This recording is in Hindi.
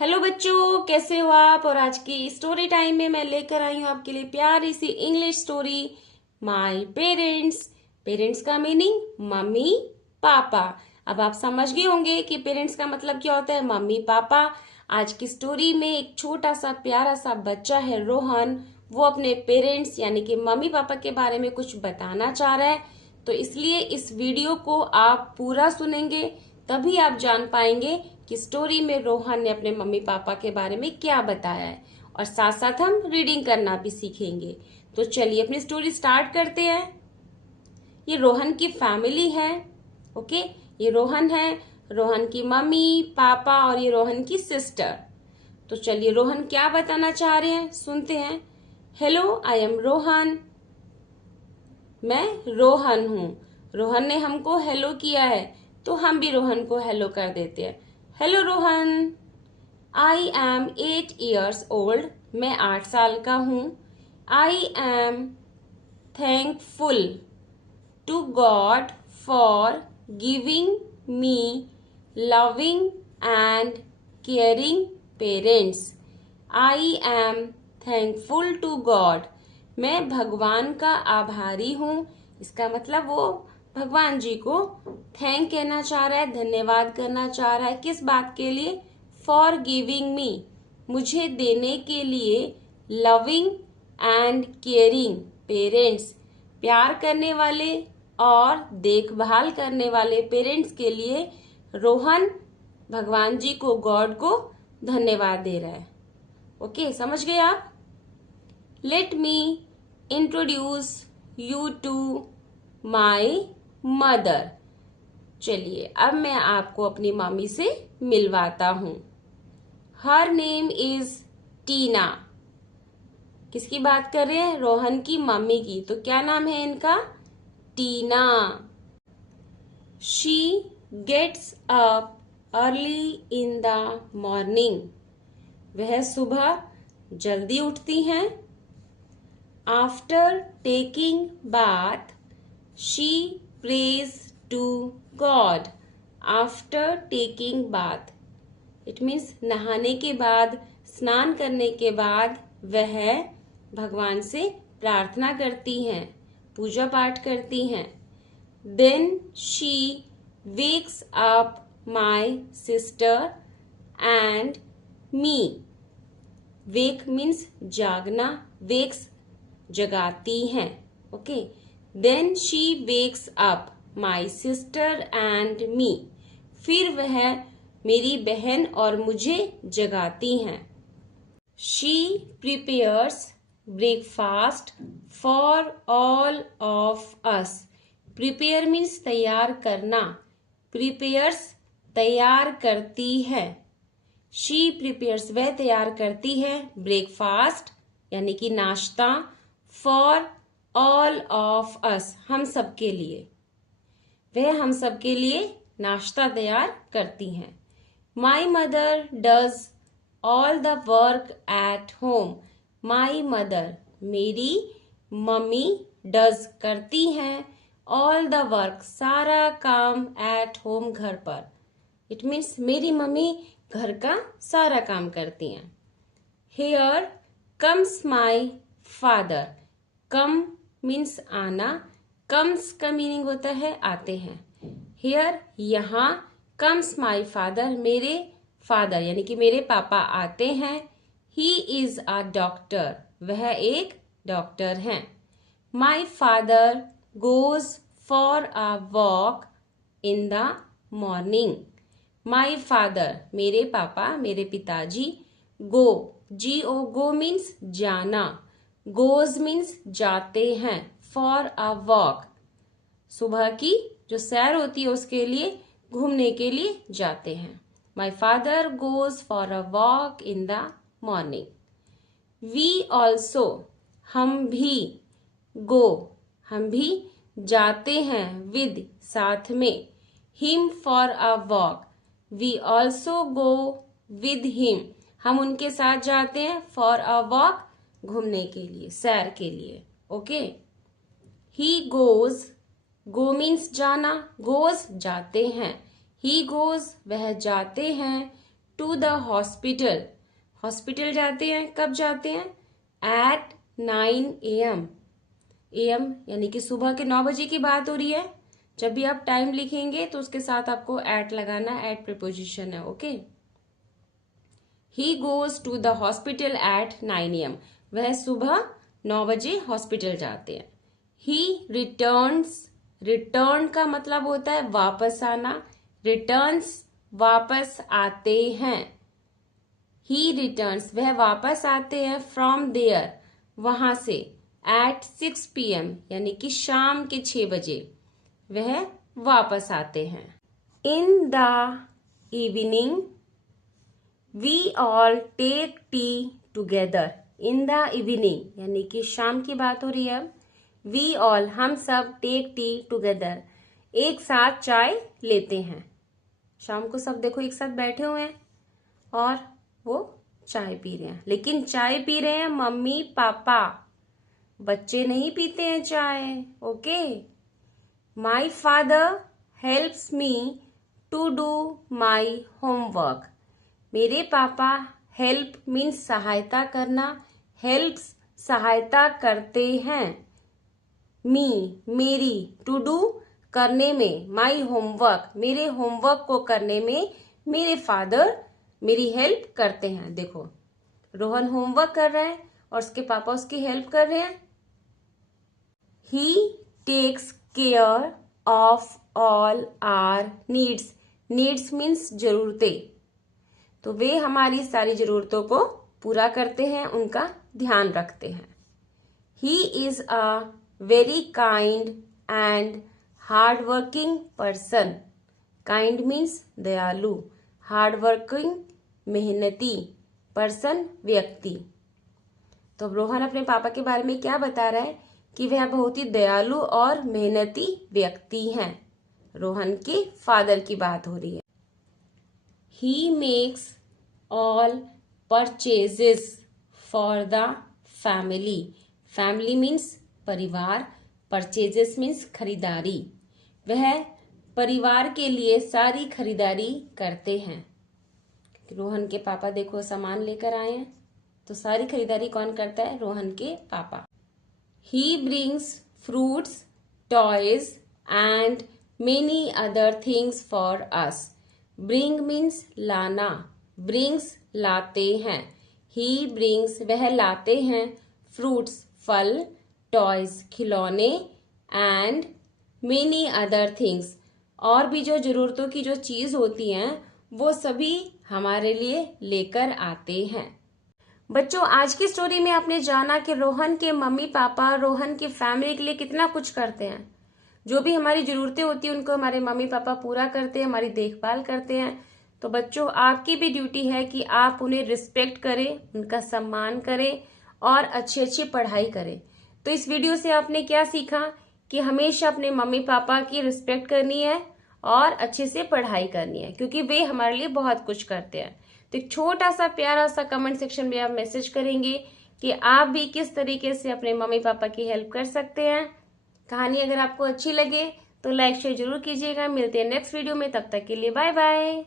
हेलो बच्चों, कैसे हो आप। और आज की स्टोरी टाइम में मैं लेकर आई हूँ आपके लिए प्यारी सी English story my parents. Parents का मीनिंग मम्मी पापा। अब आप समझ गए होंगे कि पेरेंट्स का मतलब क्या होता है, मम्मी पापा। आज की स्टोरी में एक छोटा सा प्यारा सा बच्चा है रोहन। वो अपने पेरेंट्स यानी कि मम्मी पापा के बारे में कुछ बताना चाह रहा है। तो इसलिए इस वीडियो को आप पूरा सुनेंगे, तभी आप जान पाएंगे कि स्टोरी में रोहन ने अपने मम्मी पापा के बारे में क्या बताया है। और साथ साथ हम रीडिंग करना भी सीखेंगे। तो चलिए अपनी स्टोरी स्टार्ट करते हैं। ये रोहन की फैमिली है। ओके, ये रोहन है, रोहन की मम्मी पापा और ये रोहन की सिस्टर। तो चलिए रोहन क्या बताना चाह रहे हैं सुनते हैं। Hello, I am Rohan. मैं रोहन हूँ। रोहन ने हमको हेलो किया है, तो हम भी रोहन को हेलो कर देते हैं। Hello Rohan. I am 8 years old। मैं 8 साल का हूँ। I am thankful to God for giving me loving and caring parents. I am thankful to God. मैं भगवान का आभारी हूँ। इसका मतलब वो भगवान जी को थैंक कहना चाह रहा है, धन्यवाद करना चाह रहा है। किस बात के लिए? फॉर गिविंग मी, मुझे देने के लिए, लविंग एंड केयरिंग पेरेंट्स, प्यार करने वाले और देखभाल करने वाले पेरेंट्स के लिए रोहन भगवान जी को, गॉड को धन्यवाद दे रहा है। ओके, समझ गए आप। Let me introduce you to my mother. चलिए अब मैं आपको अपनी मम्मी से मिलवाता हूँ। Her name is Tina. किसकी बात कर रहे हैं? रोहन की मम्मी की। तो क्या नाम है इनका? Tina. She gets up early in the morning. वह सुबह जल्दी उठती हैं। After taking bath she prays to God. After taking bath it means नहाने के बाद, स्नान करने के बाद वह भगवान से प्रार्थना करती हैं, पूजा पाठ करती हैं। Then she wakes up my sister and me. Wake means जागना, वेक्स जगाती हैं। Okay, then she wakes up my sister and me. फिर वह मेरी बहन और मुझे जगाती हैं। She prepares breakfast for all of us. Prepare means तैयार करना। प्रिपेयर्स तैयार करती है। शी प्रिपेयर्स वह तैयार करती है, ब्रेकफास्ट यानी कि नाश्ता, फॉर ऑल ऑफ अस हम सब के लिए। वह हम सब के लिए नाश्ता तैयार करती हैं। My mother does all the work at home. My mother मेरी मम्मी, डज करती हैं, ऑल द वर्क सारा काम, एट होम घर पर। इट मीन्स मेरी मम्मी घर का सारा काम करती हैं। Here comes my father. Come means आना, कम्स का मीनिंग होता है आते हैं। हेयर यहाँ, कम्स माई फादर मेरे फादर यानी कि मेरे पापा आते हैं। ही इज अ डॉक्टर, वह एक डॉक्टर हैं। My father goes for a walk in the morning. My father मेरे पापा, मेरे पिताजी, गो, जी ओ, गो मीन्स जाना, गोज मीन्स जाते हैं, फॉर अ वॉक सुबह की जो सैर होती है उसके लिए, घूमने के लिए जाते हैं। My father goes for a walk in the morning. We also हम भी, गो हम भी जाते हैं, विद साथ में, him for a walk. We also go with him हम उनके साथ जाते हैं, फॉर अ वॉक घूमने के लिए, सैर के लिए। Okay, he goes, go means जाना, गोज जाते हैं, ही गोज वह जाते हैं, टू द हॉस्पिटल। हॉस्पिटल जाते हैं, कब जाते हैं? Eight 9 AM। AM यानी कि सुबह के 9 बजे की बात हो रही है। जब भी आप टाइम लिखेंगे तो उसके साथ आपको एट लगाना, एट प्रीपोजिशन है, okay. He goes to the hospital at 9 AM। वह सुबह 9 बजे हॉस्पिटल जाते हैं। ही रिटर्न्स, रिटर्न का मतलब होता है वापस आना, रिटर्न्स वापस आते हैं। ही रिटर्न्स वह वापस आते हैं फ्रॉम देयर वहां से, एट 6 PM यानी कि शाम के 6 बजे वह वापस आते हैं। In the evening we all take tea together. In the evening यानी कि शाम की बात हो रही है। वी ऑल हम सब, टेक टी टुगेदर एक साथ चाय लेते हैं। शाम को सब देखो एक साथ बैठे हुए हैं और वो चाय पी रहे हैं, लेकिन चाय पी रहे हैं मम्मी पापा, बच्चे नहीं पीते हैं चाय, okay. My father helps me to do my homework. मेरे पापा, हेल्प मीन्स सहायता करना, हेल्प्स सहायता करते हैं, मी मेरी, टू डू करने में, माई होमवर्क मेरे होमवर्क को करने में मेरे फादर मेरी हेल्प करते हैं। देखो रोहन होमवर्क कर रहा है और उसके पापा उसकी हेल्प कर रहे हैं। He takes care of all our needs. Needs means जरूरतें, तो वे हमारी सारी जरूरतों को पूरा करते हैं, उनका ध्यान रखते हैं। He is a very kind and hard working person. Kind means दयालु, हार्ड वर्किंग मेहनती, पर्सन व्यक्ति। तो रोहन अपने पापा के बारे में क्या बता रहा है कि वह बहुत ही दयालु और मेहनती व्यक्ति हैं। रोहन के फादर की बात हो रही है। He makes all purchases for the family. Family means परिवार, परचेजेस मीन्स खरीदारी। वह परिवार के लिए सारी खरीदारी करते हैं। रोहन के पापा देखो सामान लेकर आए हैं, तो सारी खरीदारी कौन करता है? रोहन के पापा। He brings fruits, toys and many other things for us. Bring means लाना, ब्रिंग्स लाते हैं, ही ब्रिंग्स वह लाते हैं, फ्रूट्स फल, टॉयज खिलौने, एंड मेनी अदर थिंग्स और भी जो जरूरतों की जो चीज होती हैं वो सभी हमारे लिए लेकर आते हैं। बच्चों आज की स्टोरी में आपने जाना कि रोहन के मम्मी पापा रोहन की फैमिली के लिए कितना कुछ करते हैं। जो भी हमारी जरूरतें होती हैं उनको हमारे मम्मी पापा पूरा करते हैं, हमारी देखभाल करते हैं। तो बच्चों आपकी भी ड्यूटी है कि आप उन्हें रिस्पेक्ट करें, उनका सम्मान करें और अच्छी अच्छी पढ़ाई करें। तो इस वीडियो से आपने क्या सीखा कि हमेशा अपने मम्मी पापा की रिस्पेक्ट करनी है और अच्छे से पढ़ाई करनी है, क्योंकि वे हमारे लिए बहुत कुछ करते हैं। तो एक छोटा सा प्यारा सा कमेंट सेक्शन में आप मैसेज करेंगे कि आप भी किस तरीके से अपने मम्मी पापा की हेल्प कर सकते हैं। कहानी अगर आपको अच्छी लगे तो लाइक शेयर जरूर कीजिएगा। मिलते हैं नेक्स्ट वीडियो में, तब तक के लिए बाय बाय।